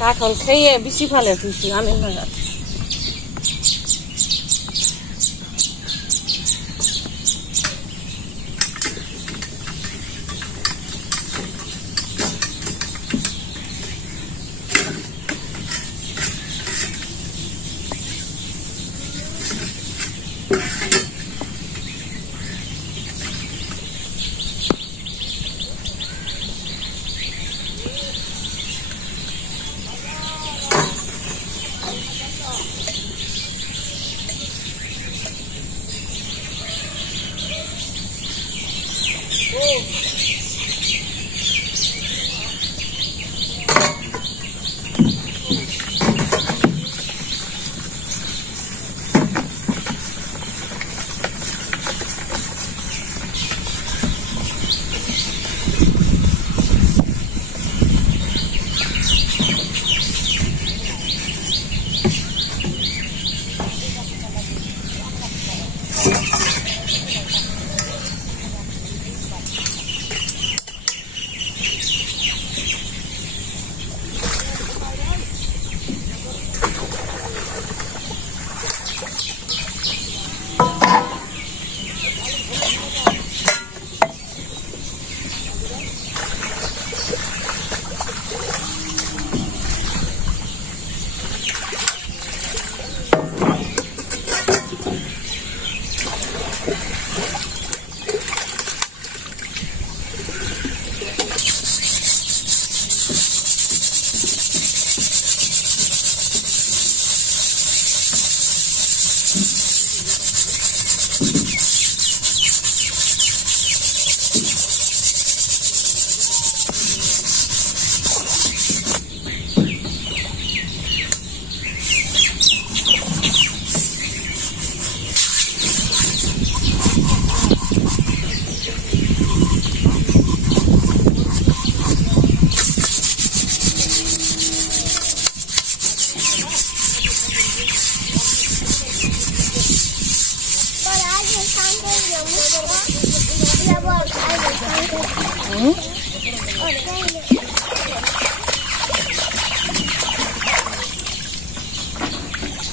কাঠল খেয়ে বেশি ফেলে তুলছি আমি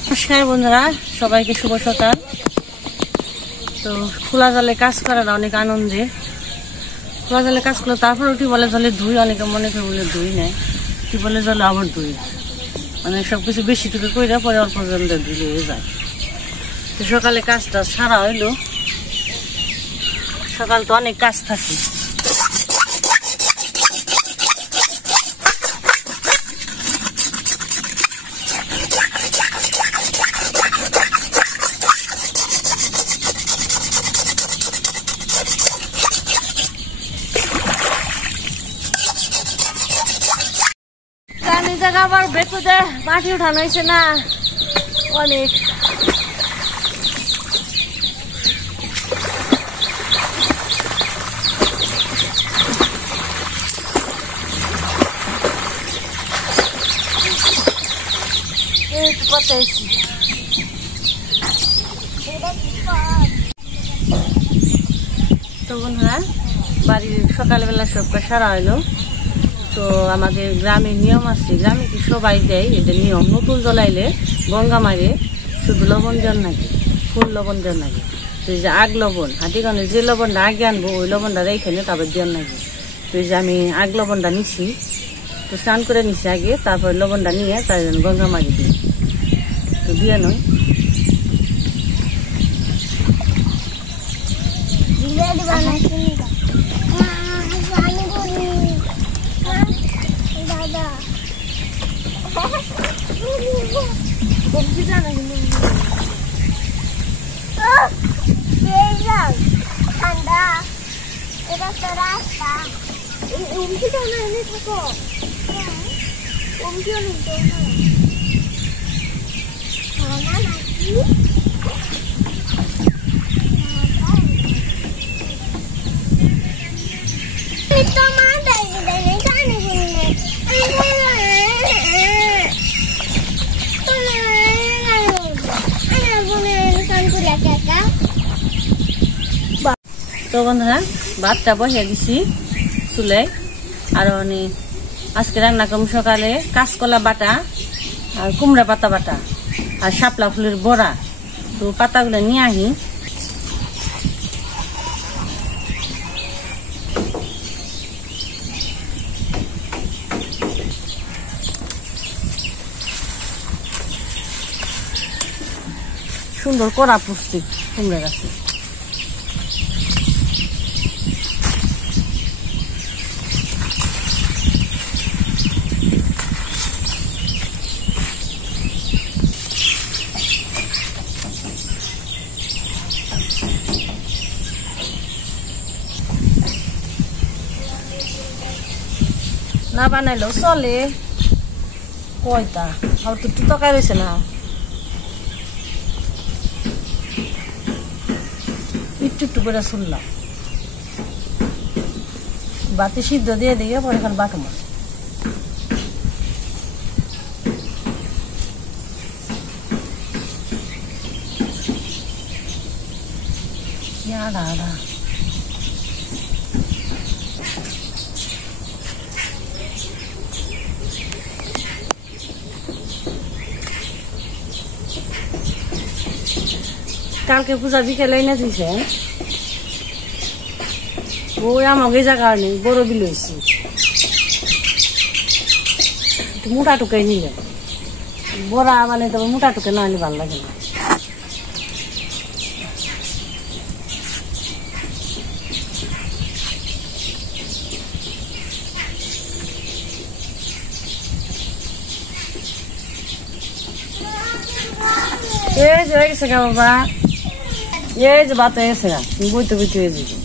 নমস্কার বন্ধুরা, সবাইকে শুভ সকাল। তো খোলা জলে কাজ করাটা অনেক আনন্দের। খোলা জলে কাজ করলে তারপর টিউবওয়েলের জলে ধুই, অনেকে মনে করে বলে ধুই নেয়, টিউবওয়েলের জলে আবার ধুই, মানে সবকিছু বেশি টুকু করে পরে অল্প জল দিয়ে ধুলে হয়ে যায়। তো সকালে কাজটা সারা হইলো, সকাল তো অনেক কাজ থাকে। আবার বেকুদে মাটি উঠানো হয়েছে না অনেক। তো বন্ধুরা বাড়ির সকালবেলা সব কাজ সারা হইলো। তো আমাদের গ্রামের নিয়ম আছে, গ্রামে কি সবাই দেয়, এটা নিয়ম। নতুন জ্বলাইলে গঙ্গা মারে শুধু লবণ দেওয়ার নাকি, ফুল লবণ দেওয়ার নাকি। তো এই যে আগ লবণ, হাতিগণে যে লবণটা আগে আনবো ওই লবণটা রেখে তারপর দেওয়ার নাকি। তো এই যে আমি আগ লবণটা নিছি, তো স্নান করে নিছি আগে, তারপর লবণটা নিয়ে তাই গঙ্গা মারি দিই। তো দিয়ে নয় ঠান্ডা এটা তো রাস্তা উমকি তো না এনে থাকো উমকি অনেক তো না না নাকি তো মা দাই দাই নাই কানে শুনলে তো বন্ধুরা ভাতটা বসিয়ে দিছি চুলে। আর আজকে রান্না করব সকালে কাঁচকলা বাটা আর কুমড়া পাতা বাটা আর শাপলা ফুলের বড়া। তো পাতাগুলো নিয়ে আহি। সুন্দর কড়া পুষ্টি কুমড়া গাছে। না বানাইলেও চলে, কয়টা আর তো টুকাই রয়েছে না, একটু একটু করে শুনলাম। বাতি সিদ্ধ দিয়ে দিয়ে পরে এখন বাটু মাছ আড়া আড়া কালকে পূজা বিকেলে এনে দিয়েছেন, ওই আমাকে জায়গা নেই বড় বিল হয়েছে, মোটা টুকাই নিলে বড়া মানে তবে মোটা টুকে না হলে ভালো লাগে না। এই যে হয়ে গেছে গা বাবা, এই যে বাত হয়ে গেছে গা, বইতে বইতে হয়ে যাবে।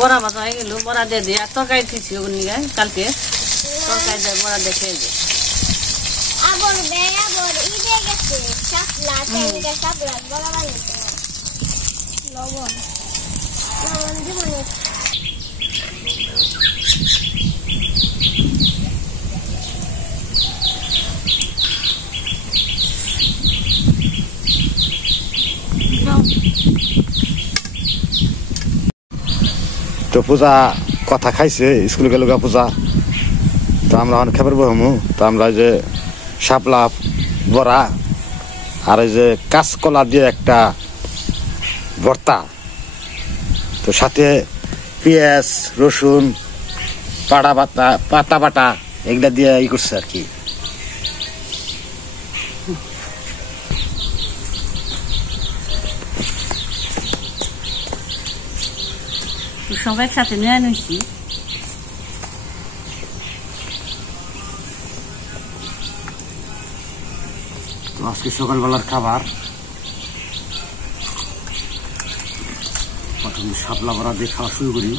বড়া ভাজা হয়ে গেল, বড়া দিয়ে দিয়ে তরকারি দিচ্ছি কালকে তরকারি দিয়ে বড়া দেখে লবণ লবণ জীবন তো পূজা কথা খাইছে স্কুলে গেল পূজা। তো আমরা অনেক খেপের বহমু। তো আমরা যে শাপলা বড়া আর এই যে কাঁচকলা দিয়ে একটা ভর্তা, তো সাথে পেঁয়াজ রসুন পাতা বাটা এগুলা দিয়ে ই করছে আর কি। সব একসাথে নিয়ে নিচ্ছি। আজকে সকালবেলার খাবার প্রথমে শাপলা বড়া দিয়ে খাওয়া শুরু করি।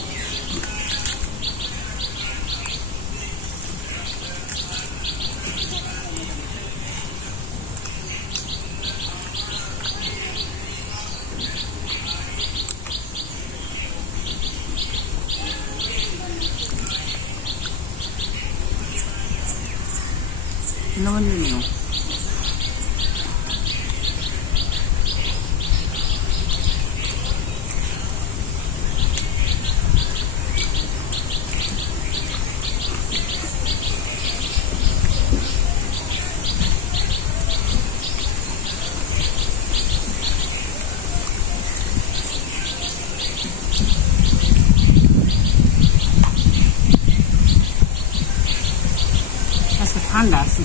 আজকে ঠান্ডা আছে,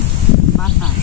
বাতাস।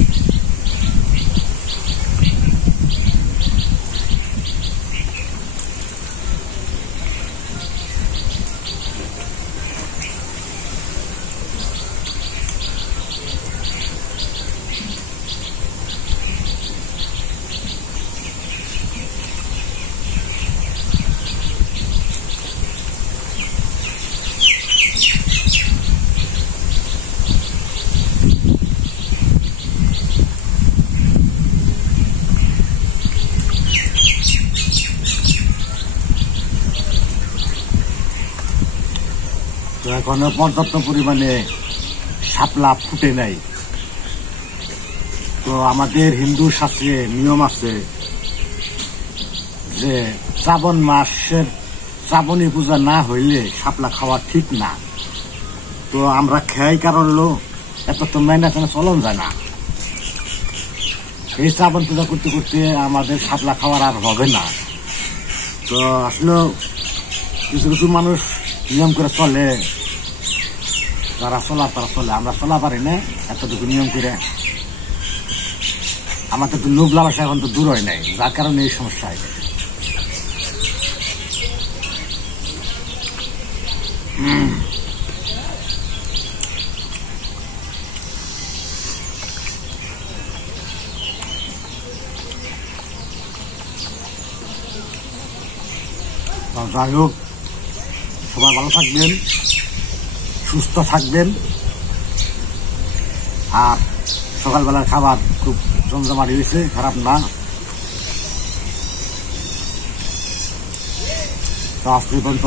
এখনো পর্যাপ্ত পরিমাণে শাপলা ফুটে নাই। তো আমাদের হিন্দু শাস্ত্রে নিয়ম আছে যে শ্রাবণ মাসের শ্রাবণী পূজা না হইলে শাপলা খাওয়া ঠিক না। তো আমরা খাই কারণ হলো এত তো মেনে চলন যায় না। এই শ্রাবণ পূজা করতে করতে আমাদের শাপলা খাওয়ার আর হবে না। তো আসলে কিছু কিছু মানুষ নিয়ম করে চলে, যারা চলার তারা চলে, আমরা চলা পারি না এতটুকু নিয়ম করে। আমাদের তো লোভ লালসা এখন তো দূর হয় নাই, যার কারণে এই সমস্যা হয়। যাই হোক, সবাই ভালো থাকবেন, সুস্থ থাকবেন। আর সকালবেলার খাবার খুব জমজমাটি হয়েছে, খারাপ না। তো আজ পর্যন্ত